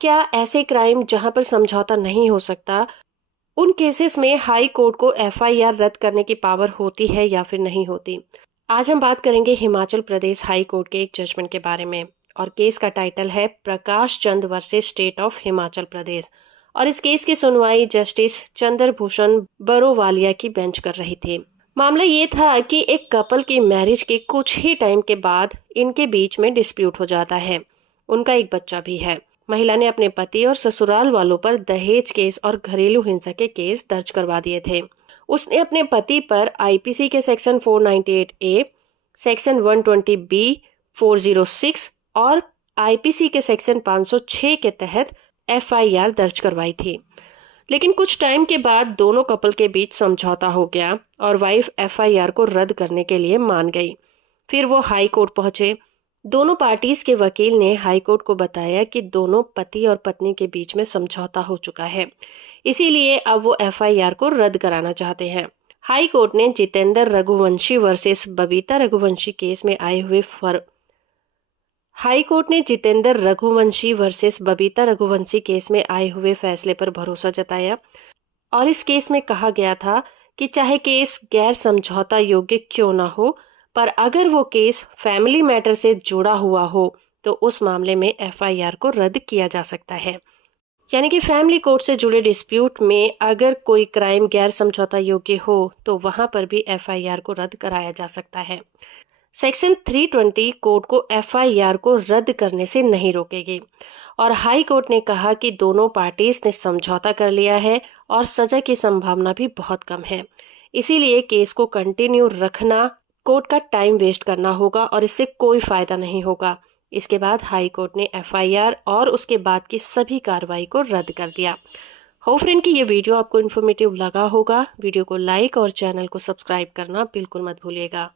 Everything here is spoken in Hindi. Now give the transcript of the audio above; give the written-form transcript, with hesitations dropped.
क्या ऐसे क्राइम जहां पर समझौता नहीं हो सकता, उन केसेस में हाई कोर्ट को एफआईआर रद्द करने की पावर होती है या फिर नहीं होती? आज हम बात करेंगे हिमाचल प्रदेश हाई कोर्ट के एक जजमेंट के बारे में। और केस का टाइटल है Prakash Chand versus state of Himachal Pradesh. और इस केस की सुनवाई जस्टिस चंद्रभूषण बरोवालिया की बेंच कर रही थी। मामला ये था कि एक कपल की मैरिज के कुछ ही टाइम के बाद इनके बीच में डिस्प्यूट हो जाता है। उनका एक बच्चा भी है। महिला ने अपने पति और ससुराल वालों पर दहेज केस और घरेलू हिंसा के केस दर्ज करवा दिए थे। उसने अपने पति पर आईपीसी के सेक्शन 498 ए, सेक्शन 120 बी, 406 और आईपीसी के सेक्शन 506 के तहत एफआईआर दर्ज करवाई थी। लेकिन कुछ टाइम के बाद दोनों कपल के बीच समझौता हो गया और वाइफ एफआईआर को रद्द करने के लिए मान गई। फिर वो हाई कोर्ट पहुंचे। दोनों पार्टीज के वकील ने हाई कोर्ट को बताया कि दोनों पति और पत्नी के बीच में समझौता हो चुका है, इसीलिए अब वो एफआईआर को रद्द कराना चाहते हैं। हाई कोर्ट ने जितेंद्र रघुवंशी वर्सेस बबीता रघुवंशी केस में आए हुए हाई कोर्ट ने जितेंद्र रघुवंशी वर्सेस बबीता रघुवंशी केस में आए हुए फैसले पर भरोसा जताया। और इस केस में कहा गया था कि चाहे केस गैर समझौता योग्य क्यों ना हो, पर अगर वो केस फैमिली मैटर से जुड़ा हुआ हो तो उस मामले में एफआईआर को रद्द किया जा सकता है। यानी कि फैमिली कोर्ट से जुड़े डिस्प्यूट में अगर कोई क्राइम गैर समझौता योग्य हो तो वहां पर भी एफआईआर को रद्द कराया जा सकता है। सेक्शन 320 कोर्ट को एफआईआर को रद्द करने से नहीं रोकेगी। और हाई कोर्ट ने कहा कि दोनों पार्टीज ने समझौता कर लिया है और सजा की संभावना भी बहुत कम है, इसीलिए केस को कंटिन्यू रखना कोर्ट का टाइम वेस्ट करना होगा और इससे कोई फायदा नहीं होगा। इसके बाद हाई कोर्ट ने एफआईआर और उसके बाद की सभी कार्रवाई को रद्द कर दिया। होप फ्रेंड कि ये वीडियो आपको इन्फॉर्मेटिव लगा होगा। वीडियो को लाइक और चैनल को सब्सक्राइब करना बिल्कुल मत भूलिएगा।